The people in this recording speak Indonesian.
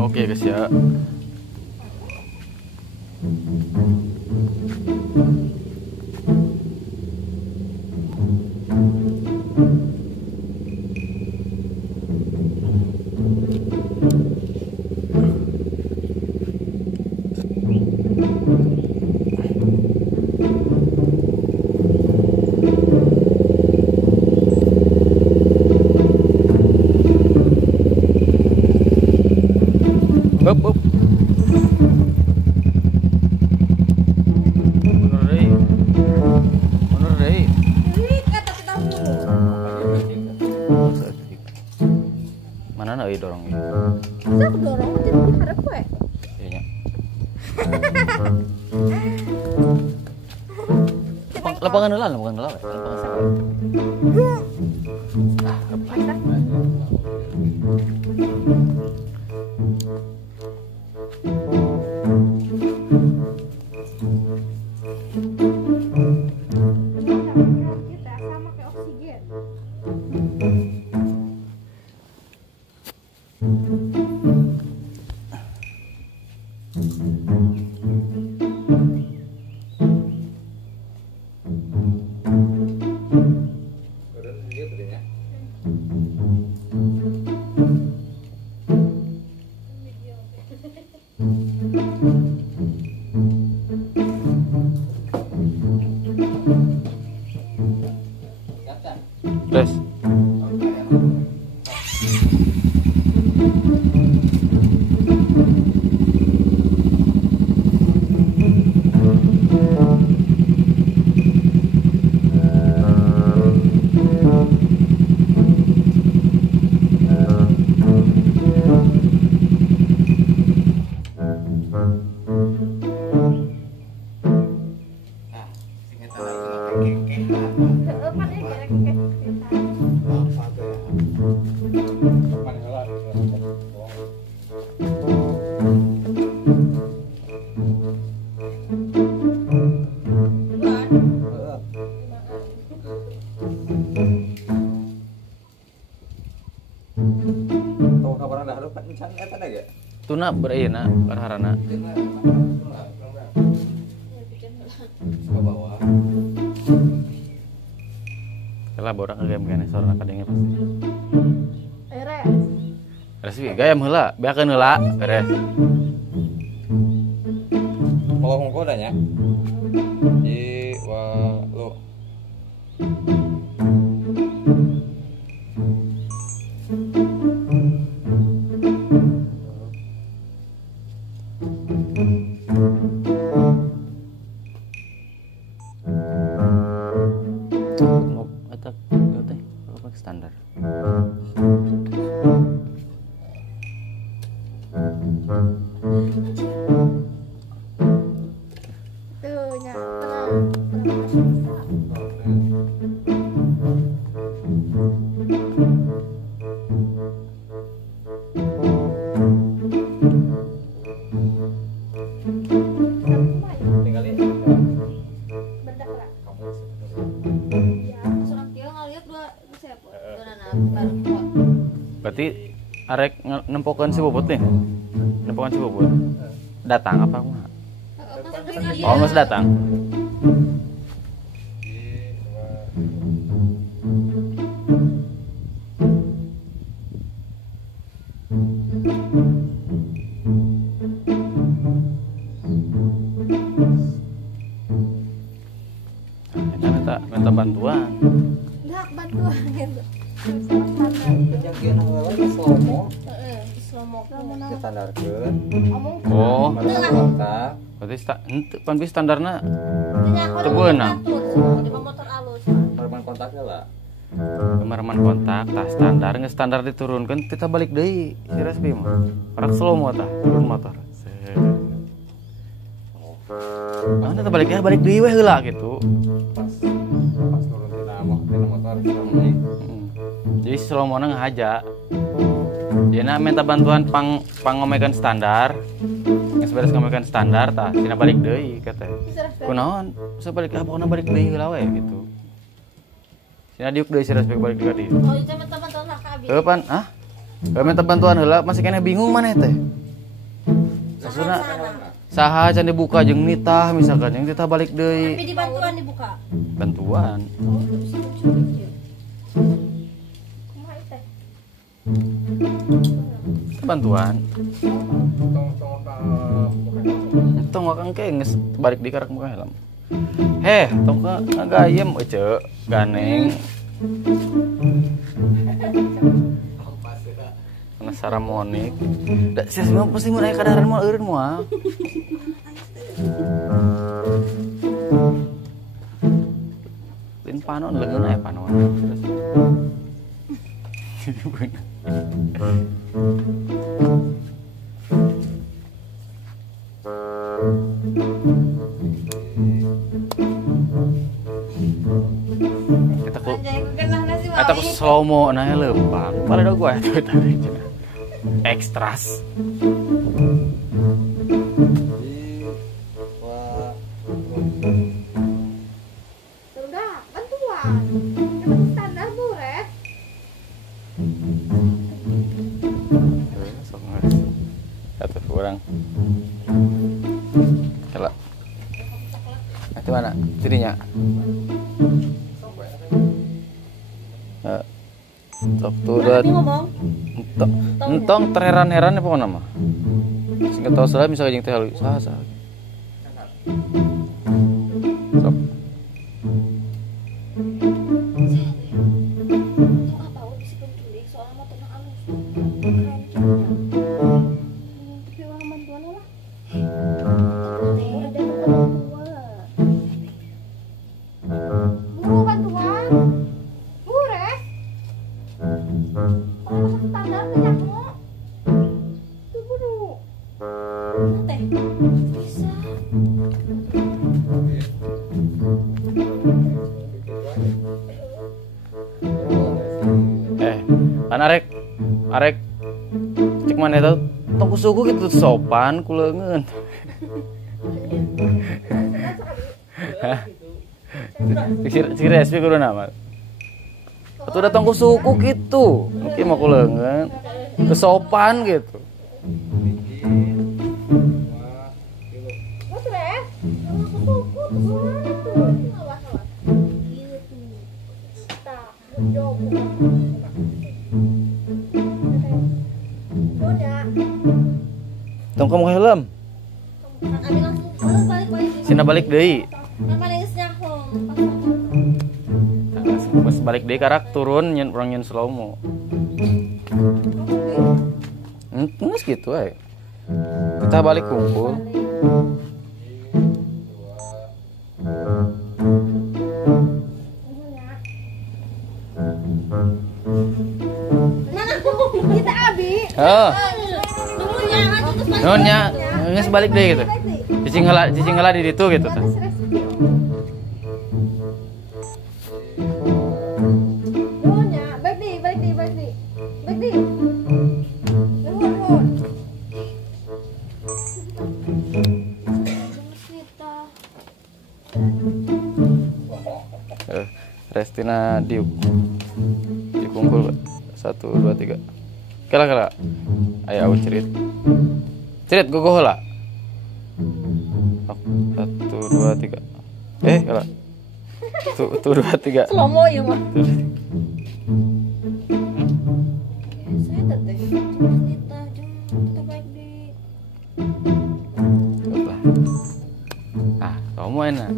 Oke guys ya. Up. Mundur deh. Kata kita dulu. Mana nak dorong ini? Bisa aku dorong nanti diharap gue. Iya. Lapangan heula. Kita sama kayak oksigen. Terus. Tahu kabar dah lupa encan eta da ge. Tuna bereina karharana. Ke bawah. Kalau borak ngegame kene sorna kadenge pasti. Ere. Beres we gayam heula, beakeun heula, beres. Mau ngoko da nya. Di wa lu. Eta teh pakai standar. Tuh nya tenang. Tinggal ini. Berdak lah. Kamu Ya, seorang dia ngeliat dua siapa? Dua anak baru dua. Berarti arek nempokeun si Bobot nih. Nempokeun si Bobot. Datang apa mah? Oh, masih datang. Minta bantuan. Enggak bantuan gitu. Standar. penjagian awal ke slomo. Heeh, slomo. Distandarkeun. Ngomong Oh, Pada kontak. berarti pan standarna nya aku Teu beunang. di motor alus. Normal kontaknya lah. kemaraman kontak tah standar geus standar diturunkeun kita balik deui si Respi mah. Orang slow tah turun motor. Mana teh balik deui we heula gitu. Pas turun tina motor slomo. Jadi slow mo ngahaja. Dina minta bantuan pangomekeun standar. Geus beres ngomekeun standar tah tina balik deui kata. Kunaon? Bisa balik pokona balik deui heula we gitu. Sina diuk deui si Respek balik deui ka dieu. Oh, itu teman-teman lah ka abi. Pan, minta bantuan heula masih kena bingung maneh teh. Maksudna saha can dibuka jeung nitah misalkan yang titah balik deui. Tapi dibantuan dibuka. Bantuan. Oh, bisa lucu. Kumaha teh? Bantuan. Tong akang ke geus balik di karak muka helm. Tong ngagayem euy ganeng. Karena saramonik. Da sia mah pasti mun aya kadaharan moal eureun moal. Lin panon leungeun aya panon. Eta ku slow mo na leumpang. Pada da gua eta tadi. Ekstras. Sudah, bantuan. Yang standar Bu, Res. Satu kurang. Kela. Itu mana? Jadinya. Sok tuh udah. Entong terheran-heran apa nama? Sing tahu salah misalnya jeung teh halu. Saha. Sok. Kan arek cek mana itu tong suku gitu sopan kuleungeun. Si respi kudu nama. Atuh datang ku suku gitu. Mungkin mah kuleungeun. Kesopan gitu. Tong kamu helm. Sina balik deui. Pas balik deui karak turun nyen urang nyen slow mo. Geus kitu we. Kita balik kumpul. Kita abi. Nunya, geus balik deui gitu. Cicing heula di ditu gitu tah. Nunya, balik di. Nuhun. Restina diuk. Dikumpul 1 2 3. Kela. Aya aweun cerit. Cerit gogoh heula. 1 2 3. Kela. 1 2 3. Slomo ieu mah. Saya teteh cerita kita baik di. Kamu enak.